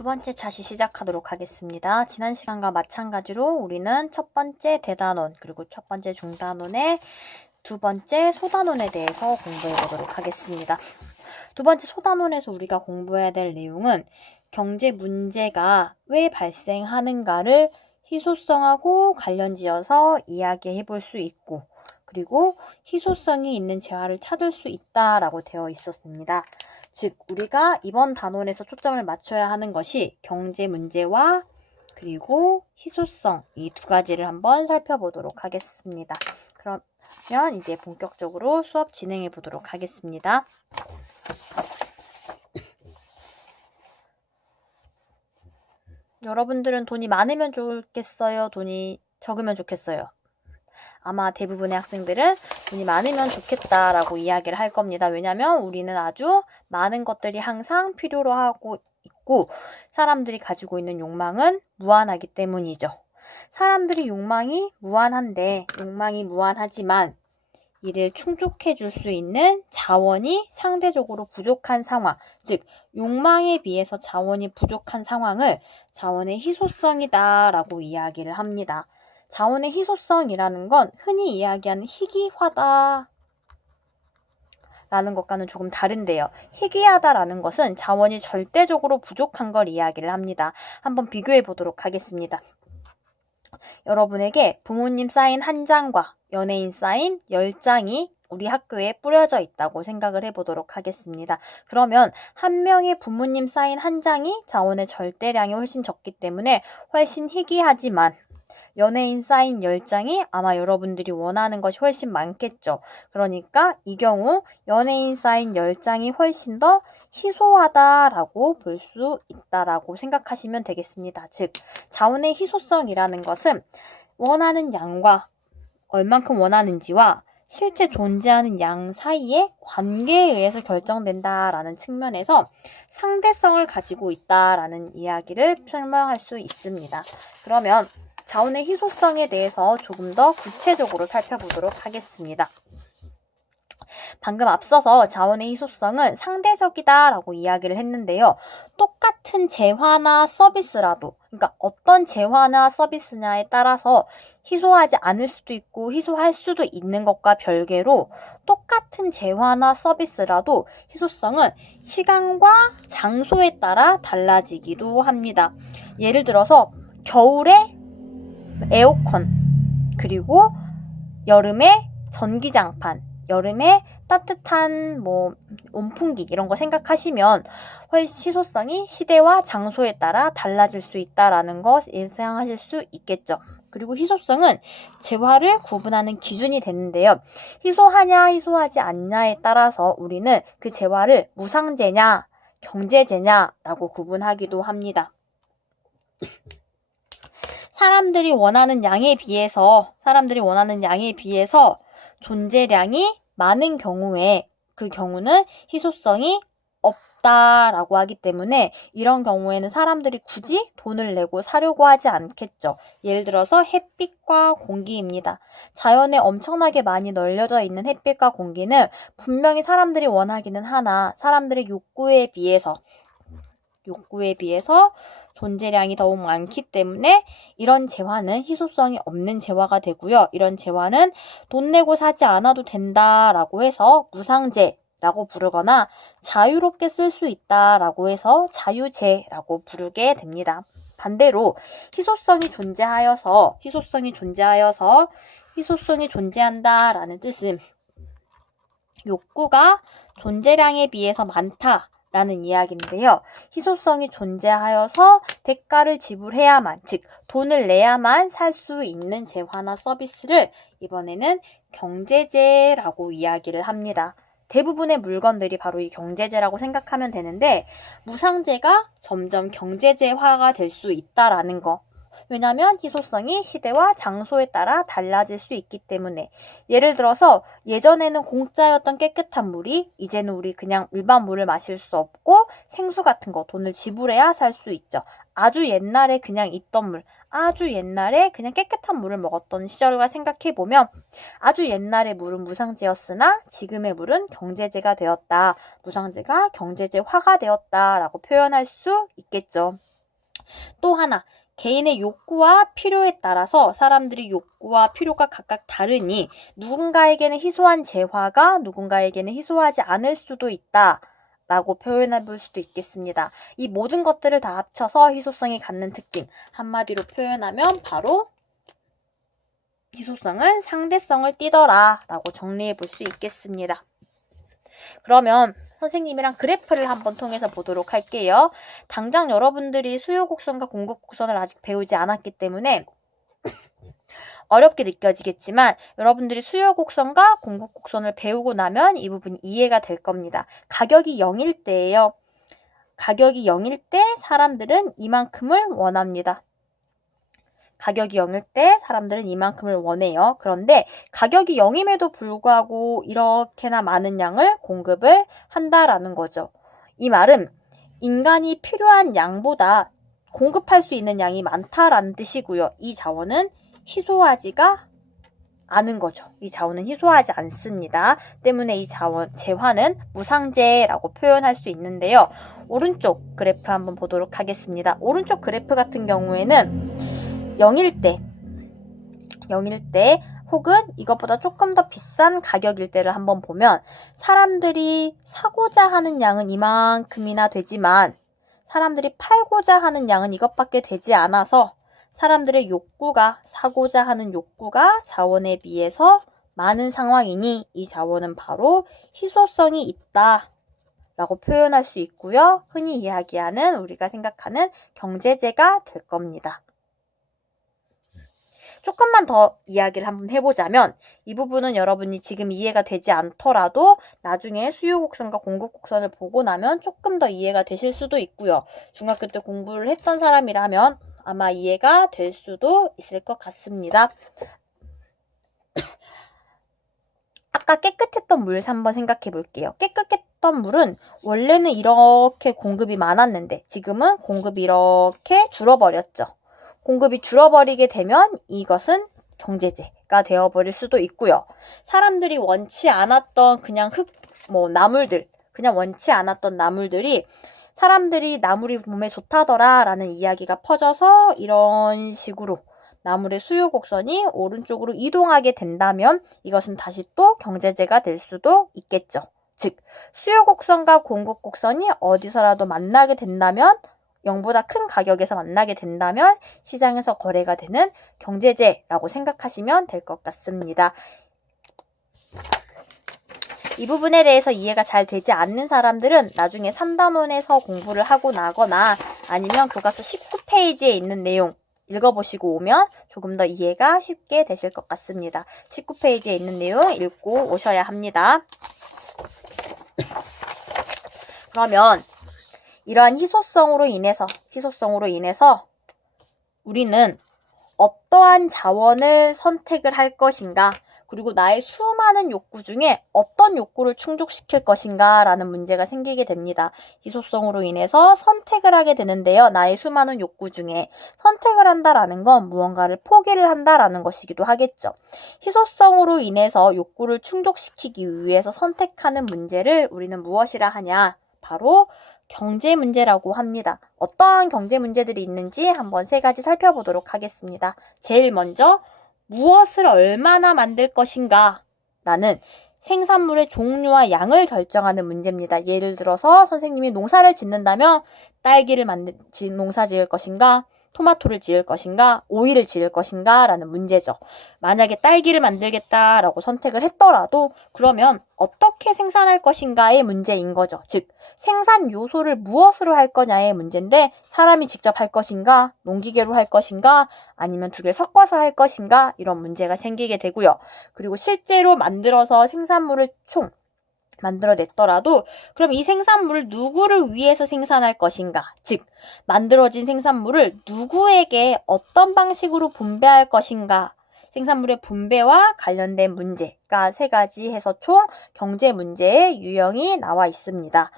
두 번째 차시 시작하도록 하겠습니다. 지난 시간과 마찬가지로 우리는 첫 번째 대단원 그리고 첫 번째 중단원의 두 번째 소단원에 대해서 공부해 보도록 하겠습니다. 두 번째 소단원에서 우리가 공부해야 될 내용은 경제 문제가 왜 발생하는가를 희소성하고 관련지어서 이야기해 볼 수 있고, 그리고 희소성이 있는 재화를 찾을 수 있다라고 되어 있었습니다. 즉 우리가 이번 단원에서 초점을 맞춰야 하는 것이 경제 문제와 그리고 희소성, 이 두 가지를 한번 살펴보도록 하겠습니다. 그러면 이제 본격적으로 수업 진행해 보도록 하겠습니다. 여러분들은 돈이 많으면 좋겠어요? 돈이 적으면 좋겠어요? 아마 대부분의 학생들은 돈이 많으면 좋겠다라고 이야기를 할 겁니다. 왜냐하면 우리는 아주 많은 것들이 항상 필요로 하고 있고 사람들이 가지고 있는 욕망은 무한하기 때문이죠. 사람들이 욕망이 무한하지만 이를 충족해 줄 수 있는 자원이 상대적으로 부족한 상황, 즉 욕망에 비해서 자원이 부족한 상황을 자원의 희소성이다 라고 이야기를 합니다. 자원의 희소성이라는 건 흔히 이야기하는 희귀하다 라는 것과는 조금 다른데요. 희귀하다라는 것은 자원이 절대적으로 부족한 걸 이야기를 합니다. 한번 비교해 보도록 하겠습니다. 여러분에게 부모님 사인 한 장과 연예인 사인 10장이 우리 학교에 뿌려져 있다고 생각을 해보도록 하겠습니다. 그러면 한 명의 부모님 사인 한 장이 자원의 절대량이 훨씬 적기 때문에 훨씬 희귀하지만 연예인 사인 10장이 아마 여러분들이 원하는 것이 훨씬 많겠죠. 그러니까 이 경우 연예인 사인 10장이 훨씬 더 희소하다라고 볼 수 있다라고 생각하시면 되겠습니다. 즉 자원의 희소성이라는 것은 원하는 양과 얼만큼 원하는지와 실제 존재하는 양 사이의 관계에 의해서 결정된다라는 측면에서 상대성을 가지고 있다라는 이야기를 설명할 수 있습니다. 그러면 자원의 희소성에 대해서 조금 더 구체적으로 살펴보도록 하겠습니다. 방금 앞서서 자원의 희소성은 상대적이다라고 이야기를 했는데요. 똑같은 재화나 서비스라도, 그러니까 어떤 재화나 서비스냐에 따라서 희소하지 않을 수도 있고 희소할 수도 있는 것과 별개로 똑같은 재화나 서비스라도 희소성은 시간과 장소에 따라 달라지기도 합니다. 예를 들어서 겨울에 에어컨, 그리고 여름에 전기장판, 여름에 따뜻한 온풍기 이런 거 생각하시면 훨씬 희소성이 시대와 장소에 따라 달라질 수 있다라는 것 예상하실 수 있겠죠. 그리고 희소성은 재화를 구분하는 기준이 되는데요. 희소하냐 희소하지 않냐에 따라서 우리는 그 재화를 무상재냐 경제재냐라고 구분하기도 합니다. 사람들이 원하는 양에 비해서 존재량이 많은 경우에 그 경우는 희소성이 없다라고 하기 때문에 이런 경우에는 사람들이 굳이 돈을 내고 사려고 하지 않겠죠. 예를 들어서 햇빛과 공기입니다. 자연에 엄청나게 많이 널려져 있는 햇빛과 공기는 분명히 사람들이 원하기는 하나 사람들의 욕구에 비해서 존재량이 더욱 많기 때문에 이런 재화는 희소성이 없는 재화가 되고요. 이런 재화는 돈 내고 사지 않아도 된다라고 해서 무상재라고 부르거나 자유롭게 쓸 수 있다라고 해서 자유재라고 부르게 됩니다. 반대로 희소성이 존재한다라는 뜻은 욕구가 존재량에 비해서 많다 라는 이야기인데요. 희소성이 존재하여서 대가를 지불해야만, 즉 돈을 내야만 살 수 있는 재화나 서비스를 이번에는 경제재라고 이야기를 합니다. 대부분의 물건들이 바로 이 경제재라고 생각하면 되는데 무상재가 점점 경제재화가 될 수 있다라는 거. 왜냐하면 희소성이 시대와 장소에 따라 달라질 수 있기 때문에. 예를 들어서 예전에는 공짜였던 깨끗한 물이 이제는 우리 그냥 일반 물을 마실 수 없고 생수 같은 거 돈을 지불해야 살 수 있죠. 아주 옛날에 그냥 있던 물, 아주 옛날에 그냥 깨끗한 물을 먹었던 시절과 생각해보면 아주 옛날의 물은 무상제였으나 지금의 물은 경제제가 되었다. 무상제가 경제제화가 되었다 라고 표현할 수 있겠죠. 또 하나, 개인의 욕구와 필요에 따라서 사람들이 욕구와 필요가 각각 다르니 누군가에게는 희소한 재화가 누군가에게는 희소하지 않을 수도 있다. 라고 표현해 볼 수도 있겠습니다. 이 모든 것들을 다 합쳐서 희소성이 갖는 특징, 한마디로 표현하면 바로 희소성은 상대성을 띠더라 라고 정리해 볼 수 있겠습니다. 그러면 선생님이랑 그래프를 한번 통해서 보도록 할게요. 당장 여러분들이 수요 곡선과 공급 곡선을 아직 배우지 않았기 때문에 어렵게 느껴지겠지만 여러분들이 수요 곡선과 공급 곡선을 배우고 나면 이 부분이 이해가 될 겁니다. 가격이 0일 때예요. 가격이 0일 때 사람들은 이만큼을 원합니다. 가격이 0일 때 사람들은 이만큼을 원해요. 그런데 가격이 0임에도 불구하고 이렇게나 많은 양을 공급을 한다라는 거죠. 이 말은 인간이 필요한 양보다 공급할 수 있는 양이 많다라는 뜻이고요. 이 자원은 희소하지가 않은 거죠. 이 자원은 희소하지 않습니다. 때문에 이 자원, 재화는 무상재라고 표현할 수 있는데요. 오른쪽 그래프 한번 보도록 하겠습니다. 오른쪽 그래프 같은 경우에는 0일 때 혹은 이것보다 조금 더 비싼 가격일 때를 한번 보면 사람들이 사고자 하는 양은 이만큼이나 되지만 사람들이 팔고자 하는 양은 이것밖에 되지 않아서 사람들의 욕구가, 사고자 하는 욕구가 자원에 비해서 많은 상황이니 이 자원은 바로 희소성이 있다 라고 표현할 수 있고요. 흔히 이야기하는 우리가 생각하는 경제제가 될 겁니다. 조금만 더 이야기를 한번 해보자면 이 부분은 여러분이 지금 이해가 되지 않더라도 나중에 수요 곡선과 공급 곡선을 보고 나면 조금 더 이해가 되실 수도 있고요. 중학교 때 공부를 했던 사람이라면 아마 이해가 될 수도 있을 것 같습니다. 아까 깨끗했던 물 한번 생각해 볼게요. 깨끗했던 물은 원래는 이렇게 공급이 많았는데 지금은 공급이 이렇게 줄어버렸죠. 공급이 줄어버리게 되면 이것은 경제제가 되어버릴 수도 있고요. 사람들이 원치 않았던 그냥 나물들, 그냥 원치 않았던 나물들이 사람들이 나물이 몸에 좋다더라 라는 이야기가 퍼져서 이런 식으로 나물의 수요 곡선이 오른쪽으로 이동하게 된다면 이것은 다시 또 경제제가 될 수도 있겠죠. 즉, 수요 곡선과 공급 곡선이 어디서라도 만나게 된다면 0보다 큰 가격에서 만나게 된다면 시장에서 거래가 되는 경제제라고 생각하시면 될 것 같습니다. 이 부분에 대해서 이해가 잘 되지 않는 사람들은 나중에 3단원에서 공부를 하고 나거나 아니면 교과서 19페이지에 있는 내용 읽어보시고 오면 조금 더 이해가 쉽게 되실 것 같습니다. 19페이지에 있는 내용 읽고 오셔야 합니다. 그러면 이러한 희소성으로 인해서 우리는 어떠한 자원을 선택을 할 것인가, 그리고 나의 수많은 욕구 중에 어떤 욕구를 충족시킬 것인가 라는 문제가 생기게 됩니다. 희소성으로 인해서 선택을 하게 되는데요. 나의 수많은 욕구 중에 선택을 한다라는 건 무언가를 포기를 한다라는 것이기도 하겠죠. 희소성으로 인해서 욕구를 충족시키기 위해서 선택하는 문제를 우리는 무엇이라 하냐? 바로 경제 문제라고 합니다. 어떠한 경제 문제들이 있는지 한번 3가지 살펴보도록 하겠습니다. 제일 먼저 무엇을 얼마나 만들 것인가 라는 생산물의 종류와 양을 결정하는 문제입니다. 예를 들어서 선생님이 농사를 짓는다면 딸기를 농사 지을 것인가, 토마토를 지을 것인가, 오이를 지을 것인가 라는 문제죠. 만약에 딸기를 만들겠다라고 선택을 했더라도 그러면 어떻게 생산할 것인가의 문제인 거죠. 즉, 생산 요소를 무엇으로 할 거냐의 문제인데 사람이 직접 할 것인가, 농기계로 할 것인가, 아니면 두 개 섞어서 할 것인가 이런 문제가 생기게 되고요. 그리고 실제로 만들어서 생산물을 만들어냈더라도 그럼 이 생산물을 누구를 위해서 생산할 것인가? 즉, 만들어진 생산물을 누구에게 어떤 방식으로 분배할 것인가? 생산물의 분배와 관련된 문제가 3가지 해서 총 경제 문제의 유형이 나와 있습니다.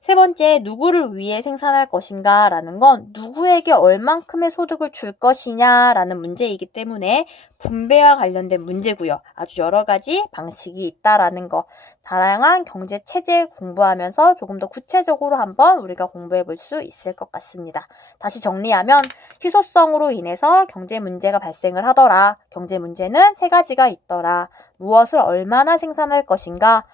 3번째, 누구를 위해 생산할 것인가 라는 건 누구에게 누구에게 얼만큼의 소득을 줄 것이냐라는 문제이기 때문에 분배와 관련된 문제고요. 아주 여러 가지 방식이 있다라는 거. 다양한 경제 체제 공부하면서 조금 더 구체적으로 한번 우리가 공부해 볼 수 있을 것 같습니다. 다시 정리하면 희소성으로 인해서 경제 문제가 발생을 하더라. 경제 문제는 세 가지가 있더라. 무엇을 얼마나 생산할 것인가?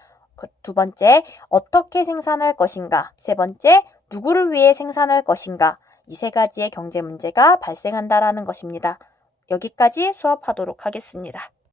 두 번째, 어떻게 생산할 것인가? 세 번째, 누구를 위해 생산할 것인가? 이 세 가지의 경제 문제가 발생한다라는 것입니다. 여기까지 수업하도록 하겠습니다.